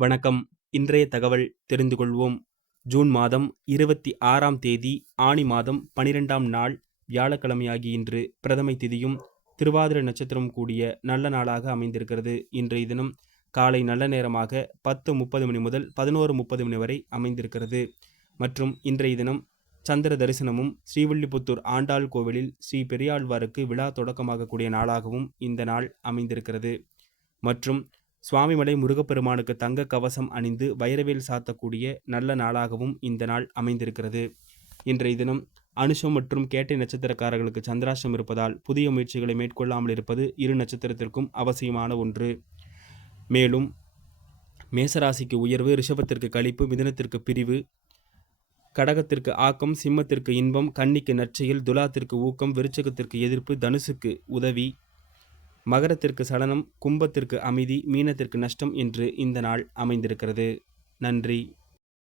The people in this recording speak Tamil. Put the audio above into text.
வணக்கம். இன்றைய தகவல் தெரிந்து கொள்வோம். ஜூன் மாதம் 26ஆம் தேதி ஆனி மாதம் 12ஆம் நாள் வியாழக்கிழமையாகி இன்று பிரதமை திதியும் திருவாதிரை நட்சத்திரம் கூடிய நல்ல நாளாக அமைந்திருக்கிறது. இன்றைய தினம் காலை நல்ல நேரமாக 10:30 மணி முதல் 11:30 மணி வரை அமைந்திருக்கிறது. மற்றும் இன்றைய தினம் சந்திர தரிசனமும் ஸ்ரீவில்லிபுத்தூர் ஆண்டாள் கோவிலில் ஸ்ரீ பெரியாழ்வாருக்கு விழா தொடக்கமாகக்கூடிய நாளாகவும் இந்த நாள் அமைந்திருக்கிறது. மற்றும் சுவாமிமலை முருகப்பெருமானுக்கு தங்க கவசம் அணிந்து வைரவேல் சாத்தக்கூடிய நல்ல நாளாகவும் இந்த நாள் அமைந்திருக்கிறது. இன்றைய தினம் அனுஷம் மற்றும் கேட்டை நட்சத்திரக்காரர்களுக்கு சந்திராஷ்டம் இருப்பதால் புதிய முயற்சிகளை மேற்கொள்ளாமல் இருப்பது இரு நட்சத்திரத்திற்கும் அவசியமான ஒன்று. மேலும் மேசராசிக்கு உயர்வு, ரிஷபத்திற்கு கழிப்பு, மிதுனத்திற்கு பிரிவு, கடகத்திற்கு ஆக்கம், சிம்மத்திற்கு இன்பம், கன்னிக்கு நற்செயல், துலாத்திற்கு ஊக்கம், விருச்சகத்திற்கு எதிர்ப்பு, தனுசுக்கு உதவி, மகரத்திற்கு சலனம், கும்பத்திற்கு அமைதி, மீனத்திற்கு நஷ்டம் என்று இந்த நாள் அமைந்திருக்கிறது. நன்றி.